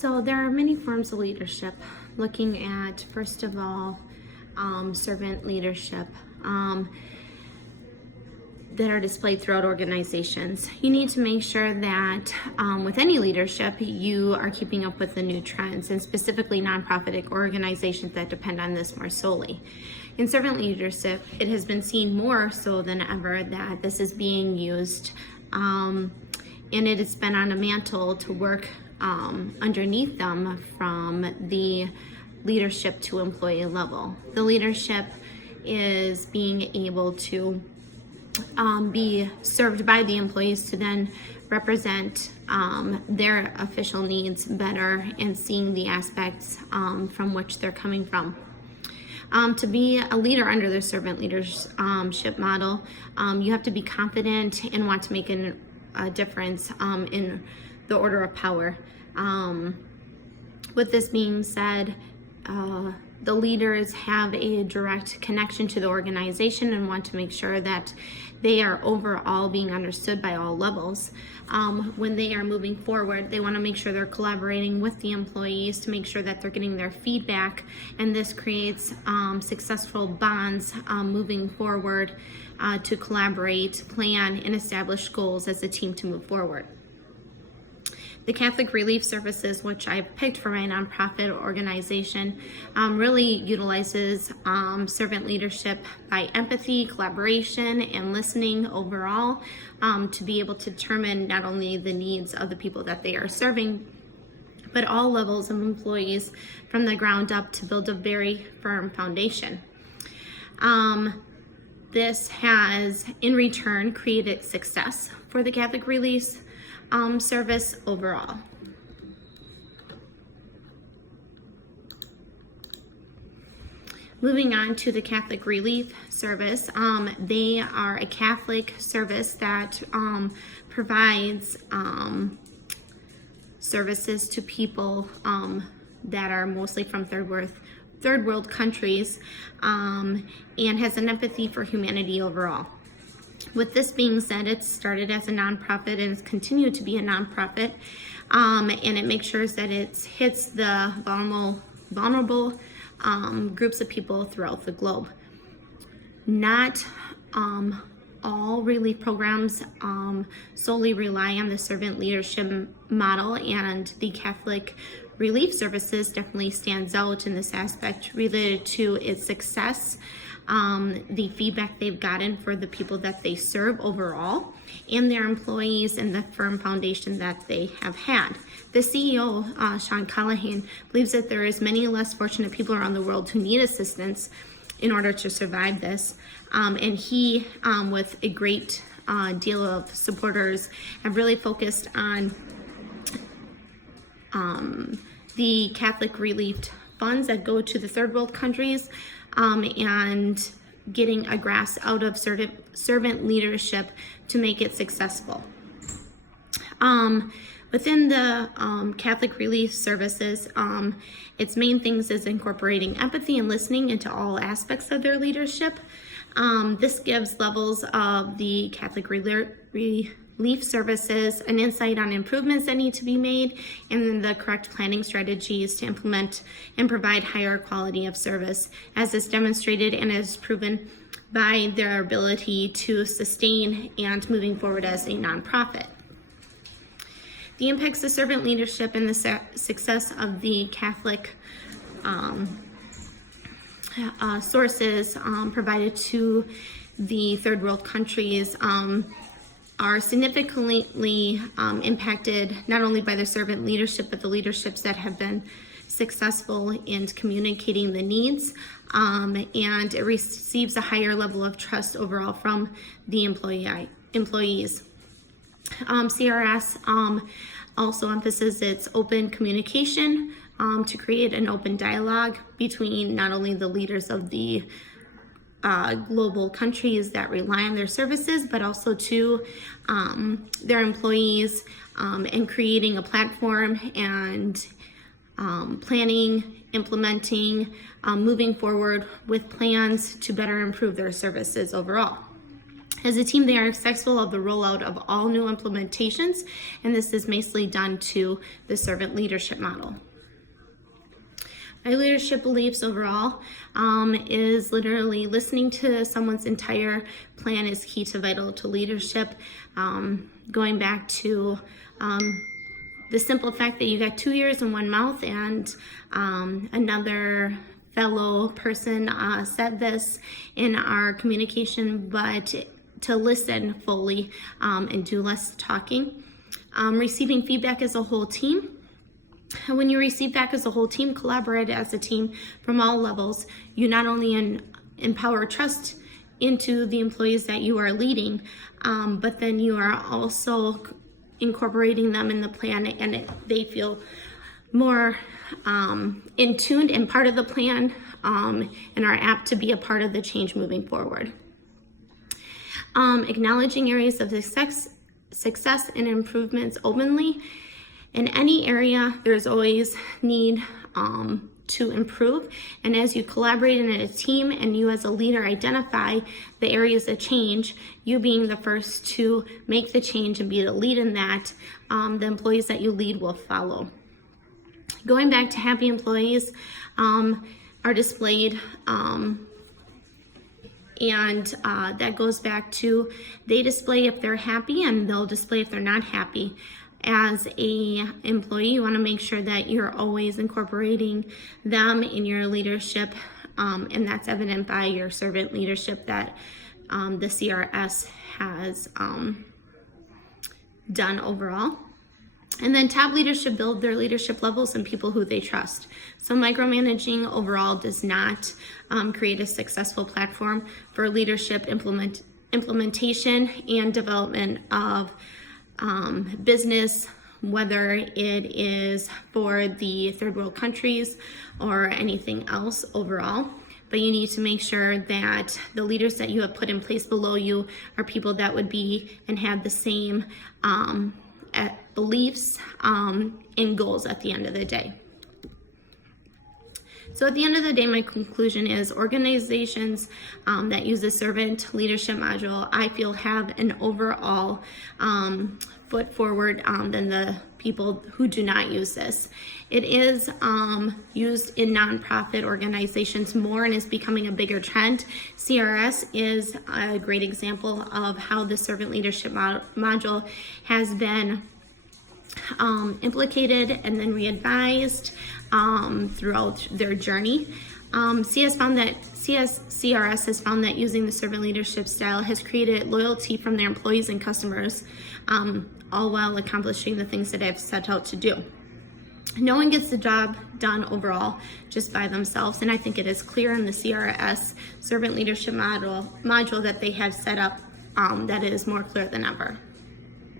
So there are many forms of leadership. Looking at, first of all, servant leadership that are displayed throughout organizations. You need to make sure that with any leadership, you are keeping up with the new trends, and specifically nonprofit organizations that depend on this more solely. In servant leadership, it has been seen more so than ever that this is being used, and it has been on a mantle to work underneath them from the leadership to employee level. The leadership is being able to be served by the employees to then represent their official needs better and seeing the aspects from which they're coming from. To be a leader under the servant leadership model, you have to be confident and want to make a difference in the order of power. With this being said, the leaders have a direct connection to the organization and want to make sure that they are overall being understood by all levels. When they are moving forward, they want to make sure they're collaborating with the employees to make sure that they're getting their feedback, and this creates successful bonds moving forward to collaborate, plan, and establish goals as a team to move forward. The Catholic Relief Services, which I've picked for my nonprofit organization, really utilizes servant leadership by empathy, collaboration, and listening overall to be able to determine not only the needs of the people that they are serving, but all levels of employees from the ground up to build a very firm foundation. This has, in return, created success for the Catholic Relief Service overall. Moving on to the Catholic Relief Service, they are a Catholic service that provides services to people that are mostly from third world countries and has an empathy for humanity overall. With this being said, it started as a nonprofit and has continued to be a nonprofit, and it makes sure that it hits the vulnerable groups of people throughout the globe. Not all relief programs solely rely on the servant leadership model, and the Catholic Relief Services definitely stands out in this aspect related to its success, the feedback they've gotten for the people that they serve overall, and their employees, and the firm foundation that they have had. The CEO, Sean Callahan, believes that there is many less fortunate people around the world who need assistance in order to survive this, and he, with a great deal of supporters, have really focused on the Catholic relief funds that go to the third world countries, and getting a grasp out of servant leadership to make it successful. Within the Catholic Relief Services, its main things is incorporating empathy and listening into all aspects of their leadership. This gives levels of the Catholic Relief Services an insight on improvements that need to be made, and then the correct planning strategies to implement and provide higher quality of service, as is demonstrated and is proven by their ability to sustain and moving forward as a nonprofit. The impacts of servant leadership and the success of the Catholic sources provided to the third world countries are significantly impacted not only by the servant leadership, but the leaderships that have been successful in communicating the needs, and it receives a higher level of trust overall from the employees. CRS also emphasizes its open communication to create an open dialogue between not only the leaders of the global countries that rely on their services, but also to their employees, and creating a platform and planning, implementing, moving forward with plans to better improve their services overall. As a team, they are successful of the rollout of all new implementations, and this is mostly done to the servant leadership model. My leadership beliefs overall is literally listening to someone's entire plan is key to vital to leadership. Going back to the simple fact that you got 2 ears and 1 mouth, and another fellow person said this in our communication, but to listen fully and do less talking. Receiving feedback as a whole team. When you receive back as a whole team, collaborate as a team from all levels, you not only empower trust into the employees that you are leading, but then you are also incorporating them in the plan, and they feel more in tuned and part of the plan, and are apt to be a part of the change moving forward. Acknowledging areas of success and improvements openly. In any area, there's always need to improve. And as you collaborate in a team and you as a leader identify the areas of change, you being the first to make the change and be the lead in that, the employees that you lead will follow. Going back to happy employees are displayed, and that goes back to they display if they're happy, and they'll display if they're not happy. As a employee, you want to make sure that you're always incorporating them in your leadership, and that's evident by your servant leadership that the CRS has done overall. And then top leaders should build their leadership levels and people who they trust. So micromanaging overall does not create a successful platform for leadership implementation and development of business, whether it is for the third world countries or anything else overall. But you need to make sure that the leaders that you have put in place below you are people that would be and have the same beliefs and goals at the end of the day. So at the end of the day, my conclusion is organizations that use the servant leadership module, I feel, have an overall foot forward than the people who do not use this. It is used in nonprofit organizations more and is becoming a bigger trend. CRS is a great example of how the servant leadership module has been implicated and then re-advised throughout their journey. CRS has found that using the servant leadership style has created loyalty from their employees and customers, all while accomplishing the things that they've set out to do. No one gets the job done overall just by themselves, and I think it is clear in the CRS servant leadership module that they have set up that it is more clear than ever.